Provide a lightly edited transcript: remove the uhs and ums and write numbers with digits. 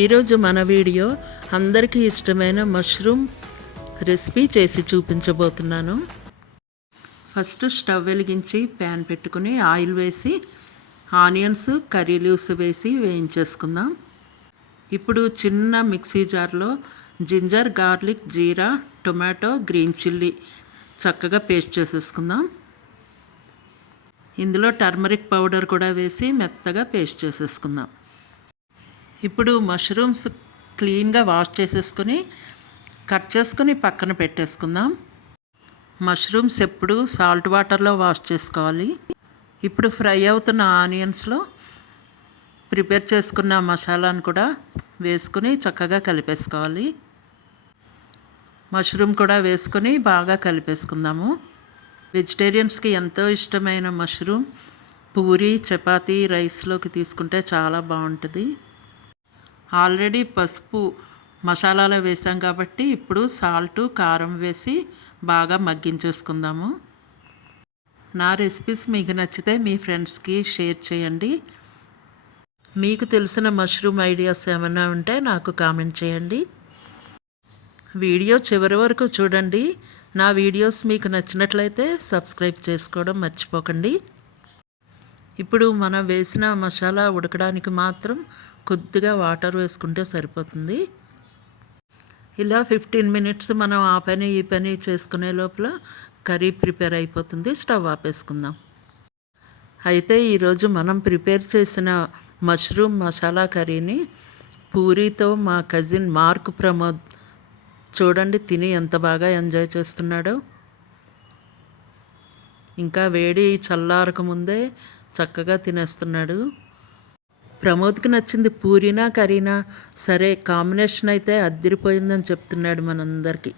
ఈరోజు మన వీడియో అందరికీ ఇష్టమైన మష్రూమ్ రెసిపీ చేసి చూపించబోతున్నాను. ఫస్ట్ స్టవ్ వెలిగించి ప్యాన్ పెట్టుకుని ఆయిల్ వేసి ఆనియన్స్, కర్రీ లీవ్స్ వేసి వేయించేసుకుందాం. ఇప్పుడు చిన్న మిక్సీ జార్లో జింజర్, గార్లిక్, జీరా, టొమాటో, గ్రీన్ చిల్లీ చక్కగా పేస్ట్ చేసేసుకుందాం. ఇందులో టర్మరిక్ పౌడర్ కూడా వేసి మెత్తగా పేస్ట్ చేసేసుకుందాం. ఇప్పుడు మష్రూమ్స్ క్లీన్గా వాష్ చేసేసుకొని కట్ చేసుకొని పక్కన పెట్టేసుకుందాం. మష్రూమ్స్ ఎప్పుడు సాల్ట్ వాటర్లో వాష్ చేసుకోవాలి. ఇప్పుడు ఫ్రై అవుతున్న ఆనియన్స్లో ప్రిపేర్ చేసుకున్న మసాలాను కూడా వేసుకుని చక్కగా కలిపేసుకోవాలి. మష్రూమ్ కూడా వేసుకొని బాగా కలిపేసుకుందాము. వెజిటేరియన్స్కి ఎంతో ఇష్టమైన మష్రూమ్ పూరి, చపాతీ, రైస్లోకి తీసుకుంటే చాలా బాగుంటుంది. ఆల్రెడీ పసుపు మసాలాలో వేసాం కాబట్టి ఇప్పుడు సాల్ట్, కారం వేసి బాగా మగ్గించేసుకుందాము. నా రెసిపీస్ మీకు నచ్చితే మీ ఫ్రెండ్స్కి షేర్ చేయండి. మీకు తెలిసిన మష్రూమ్ ఐడియాస్ ఏమైనా ఉంటే నాకు కామెంట్ చేయండి. వీడియో చివరి వరకు చూడండి. నా వీడియోస్ మీకు నచ్చినట్లయితే సబ్స్క్రైబ్ చేసుకోవడం మర్చిపోకండి. ఇప్పుడు మనం వేసిన మసాలా ఉడకడానికి మాత్రం కొద్దిగా వాటర్ వేసుకుంటే సరిపోతుంది. ఇలా 15 మినిట్స్ మనం ఆ పని ఈ పని చేసుకునే లోపల కర్రీ ప్రిపేర్ అయిపోతుంది. స్టవ్ ఆపేసుకుందాం. అయితే ఈరోజు మనం ప్రిపేర్ చేసిన మష్రూమ్ మసాలా కర్రీని పూరీతో మా కజిన్ మార్క్ ప్రమోద్ చూడండి తిని ఎంత బాగా ఎంజాయ్ చేస్తున్నాడో. ఇంకా వేడి చల్లారక ముందే చక్కగా తినేస్తున్నాడు. ప్రమోద్కి నచ్చింది పూరీనా కర్రీనా, సరే కాంబినేషన్ అయితే అద్దిరిపోయిందని చెప్తున్నాడు మనందరికీ.